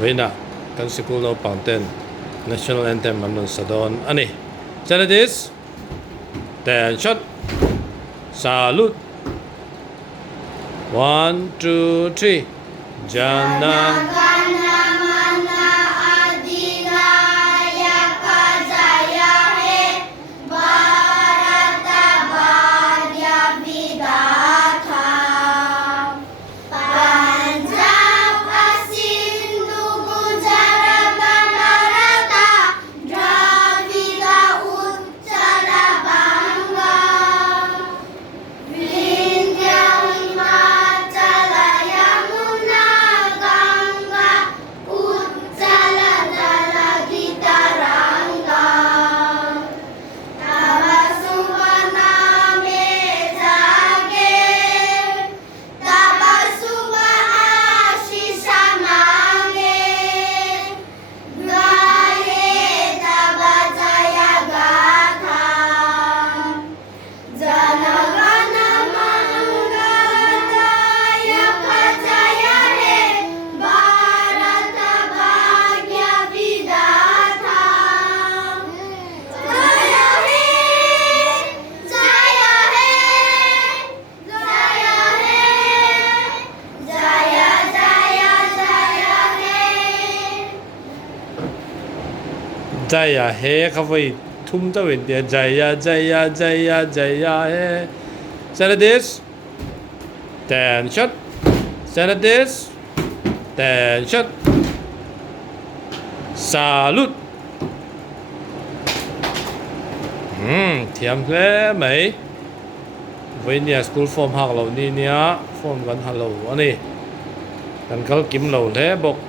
Vina kan school naupangten national anthem anun sadon ani Chinese attention salute 1 2 3 Jana Jaya he kawai thum ta wen dia jaya jaya jaya jaya he Chinese attention Chinese attention salute thiam hle mai Venia school form hak lo ni nia form kan halo ani kan kal kim lo le bok